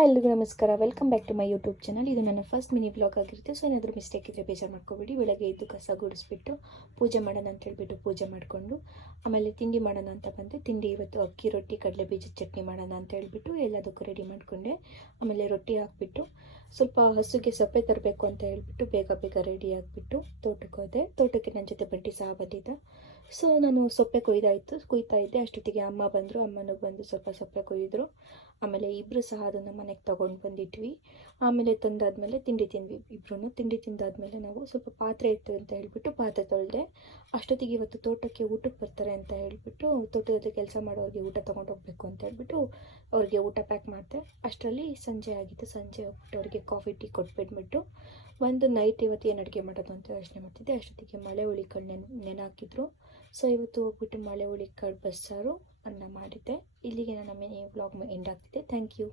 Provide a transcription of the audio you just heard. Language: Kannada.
ಎಲ್ರಿಗೂ ನಮಸ್ಕಾರ. Welcome back to my YouTube channel. ಇದು ನನ್ನ ಫಸ್ಟ್ ಮಿನಿ ಬ್ಲಾಗ್ ಆಗಿರುತ್ತೆ. ಸೊ ಏನಾದರೂ ಮಿಸ್ಟೇಕ್ ಇದ್ದರೆ ಬೇಜಾರು ಮಾಡ್ಕೊಬೇಡಿ. ಬೆಳಗ್ಗೆ ಎದ್ದು ಕಸ ಗುಡಿಸ್ಬಿಟ್ಟು ಪೂಜೆ ಮಾಡೋಣ ಅಂತ ಹೇಳ್ಬಿಟ್ಟು ಪೂಜೆ ಮಾಡಿಕೊಂಡು ಆಮೇಲೆ ತಿಂಡಿ ಮಾಡೋಣ ಅಂತ ಬಂದೆ. ತಿಂಡಿ ಇವತ್ತು ಅಕ್ಕಿ ರೊಟ್ಟಿ ಕಡಲೆ ಬೀಜದ ಚಟ್ನಿ ಮಾಡೋಣ ಅಂತ ಹೇಳ್ಬಿಟ್ಟು ಎಲ್ಲದಕ್ಕೂ ರೆಡಿ ಮಾಡಿಕೊಂಡೆ. ಆಮೇಲೆ ರೊಟ್ಟಿ ಹಾಕ್ಬಿಟ್ಟು ಸ್ವಲ್ಪ ಹಸುಗೆ ಸೊಪ್ಪೆ ತರಬೇಕು ಅಂತ ಹೇಳ್ಬಿಟ್ಟು ಬೇಗ ಬೇಗ ರೆಡಿ ಆಗಿಬಿಟ್ಟು ತೋಟಕ್ಕೆ ಹೋದೆ. ತೋಟಕ್ಕೆ ನನ್ನ ಜೊತೆ ಬಂಟಿ ಸಹ ಬಂದಿದ್ದ. ಸೊ ನಾನು ಸೊಪ್ಪೆ ಕುಯ್ತಾ ಇದ್ದೆ. ಅಷ್ಟೊತ್ತಿಗೆ ಅಮ್ಮ ಬಂದರು. ಅಮ್ಮನೂ ಬಂದು ಸ್ವಲ್ಪ ಸೊಪ್ಪೆ ಕೊಯ್ದರು. ಆಮೇಲೆ ಇಬ್ಬರು ಸಹ ಅದನ್ನು ಮನೆಗೆ ತೊಗೊಂಡು ಬಂದಿಟ್ವಿ. ಆಮೇಲೆ ತಂದಾದ್ಮೇಲೆ ತಿಂಡಿ ತಿಂದ್ವಿ. ಇಬ್ಬರೂ ತಿಂಡಿ ತಿಂದಾದ್ಮೇಲೆ ನಾವು ಸ್ವಲ್ಪ ಪಾತ್ರೆ ಇತ್ತು ಅಂತ ಹೇಳ್ಬಿಟ್ಟು ಪಾತ್ರೆ ತೊಳೆದೆ. ಅಷ್ಟೊತ್ತಿಗೆ ಇವತ್ತು ತೋಟಕ್ಕೆ ಊಟಕ್ಕೆ ಬರ್ತಾರೆ ಅಂತ ಹೇಳ್ಬಿಟ್ಟು ತೋಟದಲ್ಲಿ ಕೆಲಸ ಮಾಡೋರಿಗೆ ಊಟ ತೊಗೊಂಡು ಹೋಗ್ಬೇಕು ಅಂತ ಹೇಳ್ಬಿಟ್ಟು ಅವ್ರಿಗೆ ಊಟ ಪ್ಯಾಕ್ ಮಾಡಿದೆ. ಅಷ್ಟರಲ್ಲಿ ಸಂಜೆ ಆಗಿತ್ತು. ಸಂಜೆ ಹೋಗ್ಬಿಟ್ಟು ಅವ್ರಿಗೆ ಕಾಫಿ ಟೀ ಕೊಟ್ಬಿಟ್ಬಿಟ್ಟು ಒಂದು ನೈಟ್ ಇವತ್ತು ಏನು ಅಡುಗೆ ಮಾಡೋದು ಅಂತ ಯೋಚನೆ ಮಾಡ್ತಿದ್ದೆ. ಅಷ್ಟೊತ್ತಿಗೆ ಮಳೆ ಹುಳಿಕಾಳು ನೆನೆ ಹಾಕಿದ್ರು. ಸೊ ಇವತ್ತು ಹೋಗ್ಬಿಟ್ಟು ಮಳೆ ಹುಳಿಕಾಳು ಬಸ್ಸಾರು ಅನ್ನ ಮಾಡಿದ್ದೆ. ಇಲ್ಲಿಗೆ ನನ್ನ ಮಿನಿ ವ್ಲಾಗ್ ಎಂಡ್ ಆಗ್ತಿದೆ. Thank you.